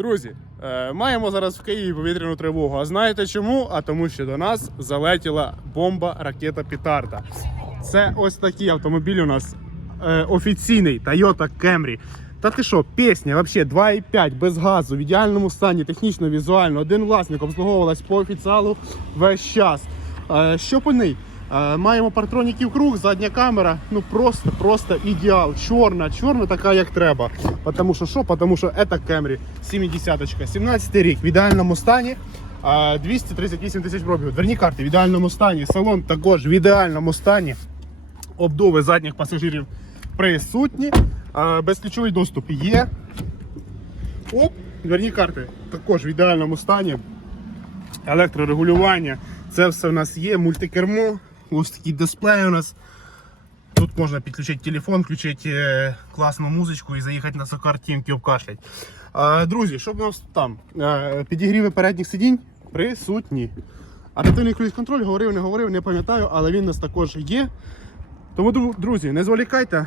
Друзі, е, маємо зараз в Києві повітряну тривогу. А знаєте чому? А тому, що до нас залетіла бомба ракета Пітарда. Це ось такий автомобіль у нас е, офіційний Toyota Camry. Та ти що, пісня, взагалі 2,5 без газу, в ідеальному стані, технічно, візуально. Один власник обслуговувалась по офіціалу весь час. Е, що по ній? Е, маємо партроніків круг, задня камера. Ну просто, просто ідеал. Чорна, чорна така, як треба. Потому що що? Потому що це Camry 70 17 рік в ідеальному стані. е, 238 тисяч пробігів. Дверні карти в ідеальному стані. Салон також в ідеальному стані. Обдуви задніх пасажирів присутні. Безключовий доступ є. Оп, дверні карти також в ідеальному стані. Електрорегулювання. Це все в нас є. Мультикермо. Ось такий дисплей у нас. Тут можна підключити телефон, включити е, класну музичку і заїхати на сокар тімки обкашлять. Е, друзі, що в нас там? Е, підігріви передніх сидінь присутні. Адаптивний круїз контроль говорив, не говорив, не пам'ятаю, але він у нас також є. Тому, друзі, не зволікайте.